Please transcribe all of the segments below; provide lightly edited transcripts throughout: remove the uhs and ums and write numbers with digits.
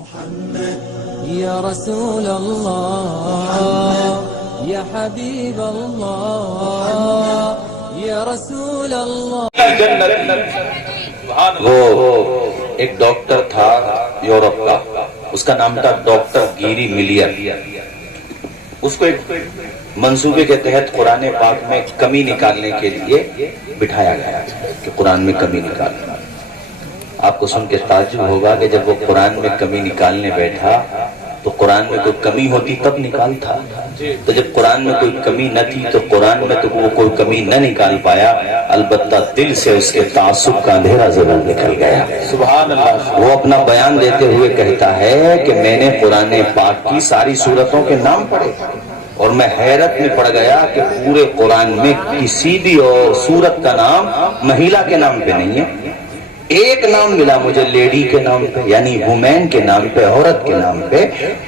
يا رسول الله يا حبيب الله يا رسول الله. وہ ایک ڈاکٹر تھا یورپ کا، اس کا نام تھا ڈاکٹر گیری ملیئر. اس کو ایک منصوبے کے تحت قرآن پاک میں کمی نکالنے کے لیے بٹھایا گیا کہ قرآن میں کمی نکالنا. آپ کو سن کے تعجب ہوگا کہ جب وہ قرآن میں کمی نکالنے بیٹھا تو قرآن میں کوئی کمی ہوتی تب نکالتا، تو جب قرآن میں کوئی کمی نہ تھی تو قرآن میں تو وہ کوئی کمی نہ نکال پایا، البتہ دل سے اس کے تعصب کا اندھیرا ضرور نکل گیا. سبحان اللہ. وہ اپنا بیان دیتے ہوئے کہتا ہے کہ میں نے قرآن پاک کی ساری سورتوں کے نام پڑھے اور میں حیرت میں پڑ گیا کہ پورے قرآن میں کسی بھی اور سورت کا نام مہیلا کے نام پہ نہیں ہے. ایک نام ملا مجھے لیڈی کے نام پہ، یعنی وومین کے نام پہ، عورت کے نام پہ.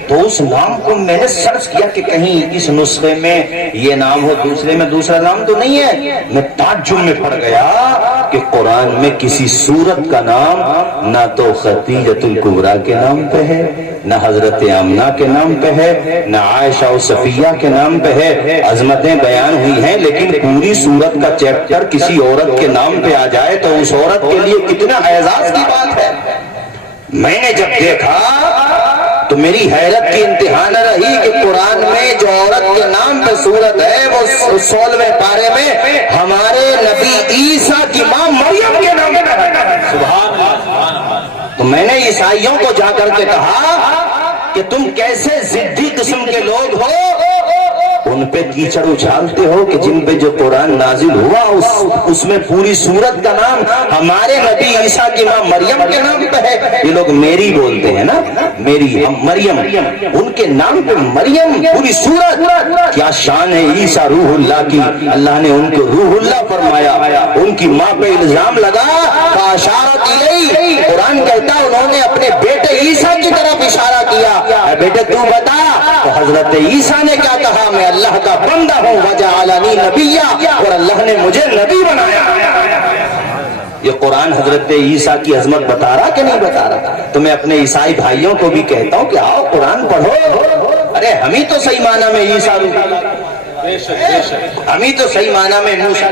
تو اس نام کو میں نے سرچ کیا کہ کہیں اس نسخے میں یہ نام ہو، دوسرے میں دوسرا نام تو نہیں ہے. میں تعجب میں پڑ گیا کہ قرآن میں کسی سورت کا نام نہ تو خدیجۃ الکبریٰ کے نام پہ ہے، نہ حضرت آمنہ کے نام پہ ہے، نہ عائشہ و صفیہ کے نام پہ ہے. عظمتیں بیان ہوئی ہیں لیکن پوری سورت کا چیپٹر کسی عورت کے نام پہ آ جائے تو اس عورت کے لیے کتنا اعزاز کی بات ہے. میں نے جب دیکھا تو میری حیرت کی انتہا نہ رہی کہ قرآن میں جو عورت کے نام پہ سورت ہے وہ 16ویں پارے میں ہمارے نبی عیسیٰ کی ماں مریم کے نام پہ ہے. سبحان اللہ. تو میں نے عیسائیوں کو جا کر کے کہا کہ تم کیسے ضدی قسم کے لوگ ہو، ان پہ کیچڑ اچھالتے ہو کہ جن پہ جو قرآن نازل ہوا اس میں پوری سورت کا نام ہمارے نبی عیسیٰ کی ماں مریم کے نام پہ ہے. یہ لوگ میری بولتے ہیں نا، میری ہم مریم، ان کے نام پہ مریم پوری سورت. کیا شان ہے عیسیٰ روح اللہ کی، اللہ نے ان کو روح اللہ فرمایا. ان کی ماں پہ الزام لگا فاشارت الیہ، قرآن کہتا انہوں نے اپنے بیٹے عیسیٰ کی طرف اشارہ کیا. اے بیٹے تو بتا تو حضرت عیسیٰ نے کیا کہا، میں اللہ کا بندہ ہوں وجعلنی نبیا، اور اللہ نے مجھے نبی بنایا. یہ قرآن حضرت عیسیٰ کی عظمت بتا رہا کہ نہیں بتا رہا؟ تو میں اپنے عیسائی بھائیوں کو بھی کہتا ہوں کہ آؤ قرآن پڑھو. ارے ہم ہی تو صحیح معنی میں عیسیٰ، ہم ہی تو صحیح معنی میں موسیٰ.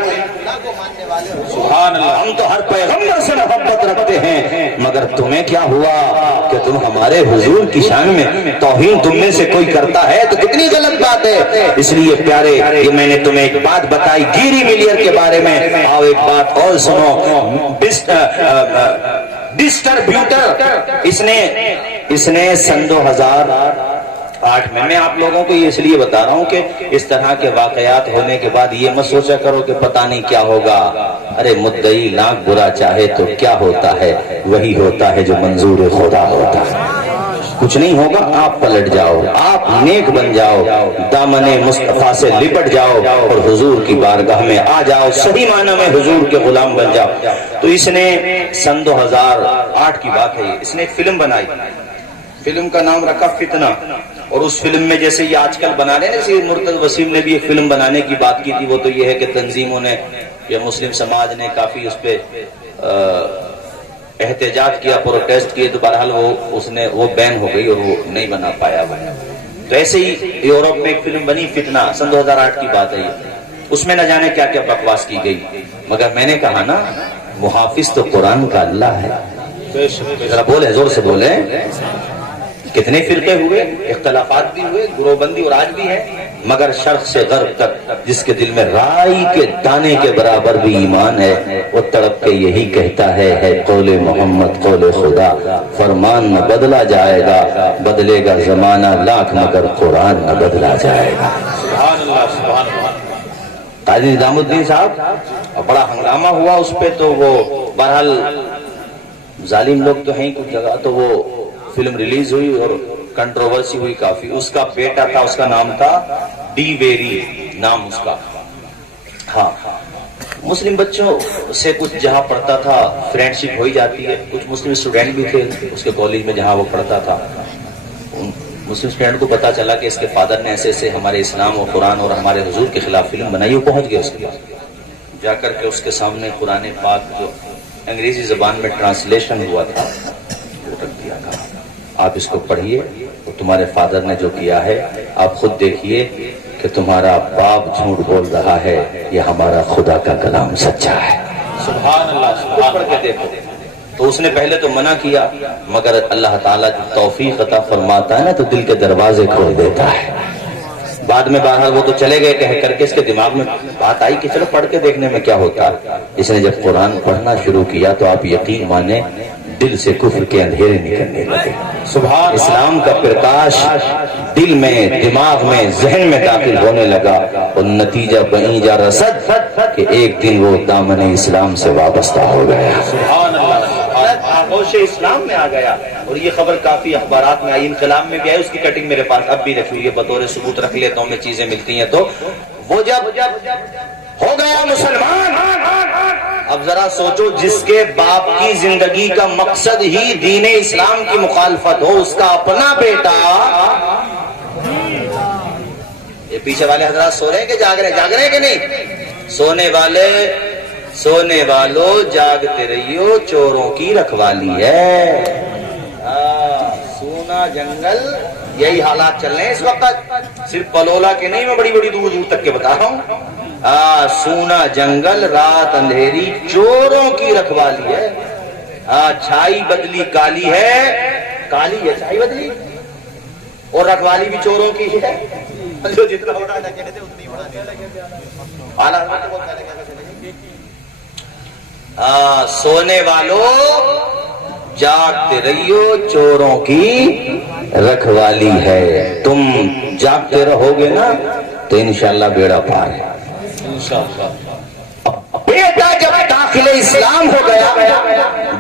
سبحان اللہ. ہم تو ہر پیغمبر سے محبت رکھتے ہیں، مگر تمہیں کیا ہوا کہ تم ہمارے حضور کی شان میں توہین تم میں سے کوئی کرتا ہے تو کتنی غلط بات ہے. اس لیے پیارے یہ میں نے تمہیں ایک بات بتائی گیری ملیئر کے بارے میں. آؤ ایک بات اور سنو. ڈسٹربیوٹر اس نے سن 2008 میں آپ لوگوں کو یہ اس لیے بتا رہا ہوں کہ اس طرح کے واقعات ہونے کے بعد یہ مت سوچا کرو کہ پتہ نہیں کیا ہوگا. ارے مدعی لاکھ برا چاہے تو کیا ہوتا ہے، وہی ہوتا ہے جو منظور خدا ہوتا ہے. کچھ نہیں ہوگا، آپ پلٹ جاؤ، آپ نیک بن جاؤ، دامن مصطفیٰ سے لپٹ جاؤ اور حضور کی بارگاہ میں آ جاؤ، صحیح معنی میں حضور کے غلام بن جاؤ. تو اس نے سن 2008 کی بات ہے، اس نے ایک فلم بنائی. فلم کا نام رکھا فتنہ. اور اس فلم میں جیسے یہ آج کل بنا رہے ہیں، جیسے مرتضی وسیم نے بھی ایک فلم بنانے کی بات کی تھی، وہ تو یہ ہے کہ تنظیموں نے یا مسلم سماج نے کافی اس پہ احتجاج کیا، پروٹیسٹ کیے، تو بہرحال وہ بین ہو گئی اور وہ نہیں بنا پایا. تو ایسے ہی یورپ میں ایک فلم بنی فتنہ، سن 2008 کی بات ہے یہ. اس میں نہ جانے کیا کیا بکواس کی گئی، مگر میں نے کہا نا محافظ تو قرآن کا اللہ ہے. ذرا بولے، زور سے بولے. کتنے فرقے ہوئے، اختلافات بھی ہوئے، گروہ بندی اور آج بھی ہے، مگر شرق سے غرب تک جس کے دل میں رائی کے دانے کے برابر بھی ایمان ہے وہ تڑپ کے یہی کہتا ہے قول محمد قول خدا. فرمان نہ بدلا جائے گا، بدلے گا زمانہ لاکھ، مگر قرآن نہ بدلا جائے گا. سبحان اللہ. سبحان اللہ. قاضی نظام الدین صاحب بڑا ہنگامہ ہوا اس پہ، تو وہ بہرحال ظالم لوگ تو ہیں کچھ جگہ، تو وہ فلم ریلیز ہوئی اور کنٹروورسی ہوئی کافی. اس کا بیٹا تھا، اس کا نام تھا ڈی ویری نام اس کا. ہاں، مسلم بچوں سے کچھ جہاں پڑھتا تھا فرینڈ شپ ہو ہی جاتی ہے. کچھ مسلم اسٹوڈنٹ بھی تھے اس کے کالج میں جہاں وہ پڑھتا تھا. مسلم اسٹوڈنٹ کو پتا چلا کہ اس کے فادر نے ایسے ایسے ہمارے اسلام اور قرآن اور ہمارے حضور کے خلاف فلم بنائی. وہ پہنچ گیا اس کے پاس، جا کر کے اس کے سامنے قرآن پاک جو انگریزی زبان میں ٹرانسلیشن ہوا تھا وہ رکھ دیا تھا. آپ اس کو پڑھیے. تمہارے فادر نے جو کیا ہے آپ خود دیکھیے کہ تمہارا باپ جھوٹ بول رہا ہے، یہ ہمارا خدا کا کلام سچا ہے. سبحان اللہ. سبحان پڑھ کے دیکھو. تو اس نے پہلے تو منع کیا، مگر اللہ تعالیٰ جو توفیق عطا فرماتا ہے نا تو دل کے دروازے کھول دیتا ہے. بعد میں بہرحال وہ تو چلے گئے کہہ کر کے، اس کے دماغ میں بات آئی کہ چلو پڑھ کے دیکھنے میں کیا ہوتا ہے. اس نے جب قرآن پڑھنا شروع کیا تو آپ یقین مانیں دل سے کفر کے اندھیرے نکلنے لگے. سبحان. اسلام کا پرکاش دل میں، دماغ میں، ذہن میں داخل ہونے لگا، اور نتیجہ بنی جا رسد کہ ایک دن وہ دامن اسلام سے وابستہ ہو گیا. سبحان اللہ. آغوش اسلام میں آ گیا. اور یہ خبر کافی اخبارات میں آئی، انقلاب میں بھی آئی. اس کی کٹنگ میرے پاس اب بھی رکھی ہوئی ہے، بطور ثبوت رکھ لیتا ہوں میں، چیزیں ملتی ہیں. تو وہ جب ہو گیا مسلمان، اب ذرا سوچو جس کے باپ کی زندگی کا مقصد ہی دین اسلام کی مخالفت ہو، اس کا اپنا بیٹا. یہ پیچھے والے حضرات سو رہے ہیں کہ جاگ رہے ہیں کہ نہیں؟ سونے والوں جاگتے رہیو، چوروں کی رکھوالی ہے. سونا جنگل، یہی حالات چل رہے ہیں اس وقت. صرف پلولا کے نہیں، میں بڑی بڑی دور دور تک کے بتا رہا ہوں. سونا جنگل، رات اندھیری، چوروں کی رکھوالی ہے. چھائی بدلی کالی ہے، کالی ہے چھائی بدلی، اور رکھوالی بھی چوروں کی ہے. جو جتنا اڑا لگے تھے اتنی اڑا دیا. سونے والوں جاگتے رہیو، چوروں کی رکھوالی ہے. تم جاگتے رہو گے نا تو انشاءاللہ بیڑا پار ہے. بیٹا جب داخل اسلام ہو گیا،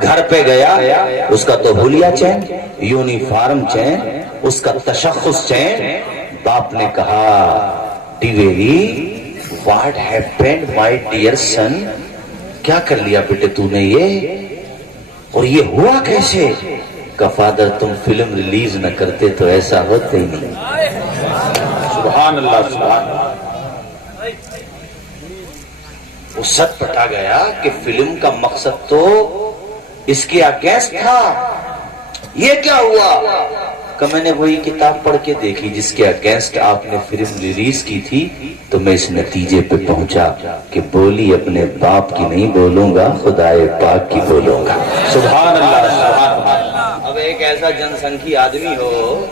گھر پہ گیا، اس کا تو حلیہ چین، یونیفارم چین، اس کا تشخص چین. باپ نے کہا ڈیویری what happened my dear son, کیا کر لیا بیٹے تو نے یہ، اور یہ ہوا کیسے؟ کہ فادر تم فلم ریلیز نہ کرتے تو ایسا ہوتا ہی نہیں. سبحان اللہ. سبحان اللہ. وہ سچ پٹا گیا کہ فلم کا مقصد تو اس کے اگینسٹ تھا. یہ کیا ہوا کہ میں نے وہی کتاب پڑھ کے دیکھی جس کے اگینسٹ آپ نے فلم ریلیز کی تھی، تو میں اس نتیجے پہ پہنچا کہ بولی اپنے باپ کی نہیں بولوں گا، خدائے پاک کی بولوں گا. سبحان اللہ. سبحان اللہ. اب ایک ایسا جن سنکھی آدمی ہو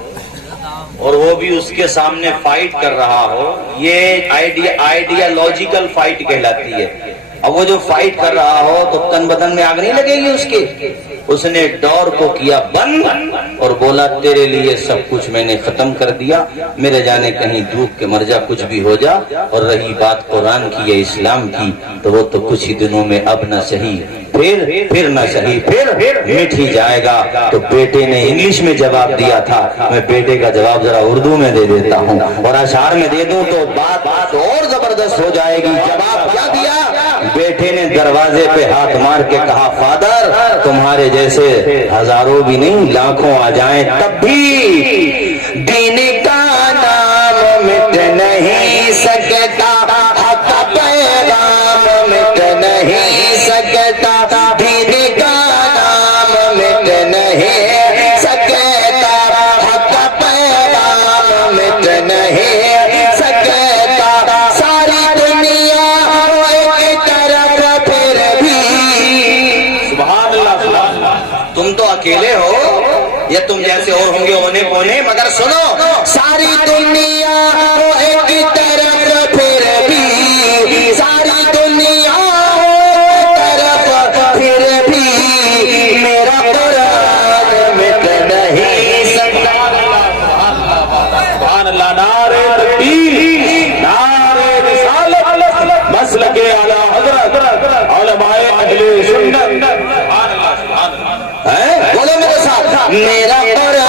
اور وہ بھی اس کے سامنے فائٹ کر رہا ہو، یہ آئیڈیالوجیکل فائٹ کہلاتی ہے. اب وہ جو فائٹ کر رہا ہو تو تن بدن میں آگ نہیں لگے گی اس کے. اس نے ڈور کو کیا بند اور بولا تیرے لیے سب کچھ میں نے ختم کر دیا، میرے جانے کہیں ڈوب کے مر جا، کچھ بھی ہو جا. اور رہی بات قرآن کی یا اسلام کی تو وہ تو کچھ ہی دنوں میں اب نہ صحیح پھر نہ صحیح پھر مٹ ہی جائے گا. تو بیٹے نے انگلش میں جواب دیا تھا، میں بیٹے کا جواب ذرا اردو میں دے دیتا ہوں، اور اشعار میں دے دوں تو بات اور زبردست ہو جائے گی. جواب کیا دیا؟ بیٹے نے دروازے پہ ہاتھ مار کے کہا فادر تمہارے جیسے ہزاروں بھی نہیں لاکھوں آ جائیں تب بھی دین کا نام مٹ نہیں سکتا، حق پیغام مٹ نہیں سکتا، دین کا نام مٹ نہیں سکتا، حق پیغام مٹ نہیں سکتا. ساری دنیا ایک طرف پھر بھی. سبحان اللہ. تم تو اکیلے ہو یا تم جیسے اور ہوں گے ہونے پونے، مگر سنو ساری دنیا ایک طرف پھر بھی، ساری دنیا ایک طرف پھر بھی میرا قرآن مٹ نہیں سکتا. سبحان اللہ. نعرہ تکبیر، نعرہ رسالت، مسلک اعلی حضرت علماء اہل سنت. بولو میرے ساتھ میرا قرآن،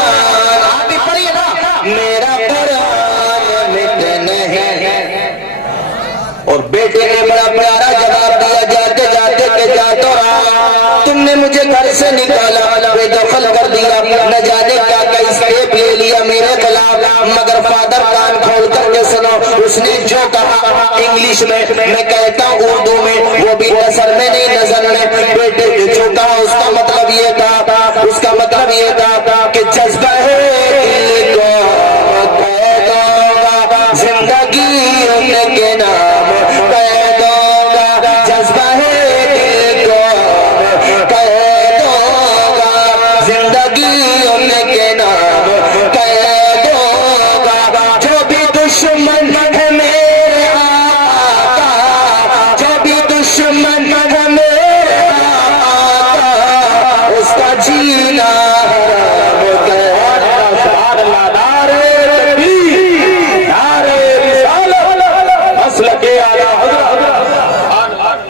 آپ بھی پڑھیے نا، میرا قرآن مٹ نہیں. اور بیٹے نے بڑا پیارا جواب دیا جاتے جاتے کہ جاتا رہا، تم نے مجھے گھر سے نکالا، بے دخل کر دیا، نہ جانے کیا کیا اسٹیپ لے لیا میرے خلاف، مگر فادر کان کھول کر کے سنو، اس نے جو کہا انگلش میں، میں کہتا ہوں اردو میں، وہ بھی نظر میں نہیں نظر میں. بیٹے نے جو کہا اس کا مطلب یہ تھا، اس کا مطلب یہ تھا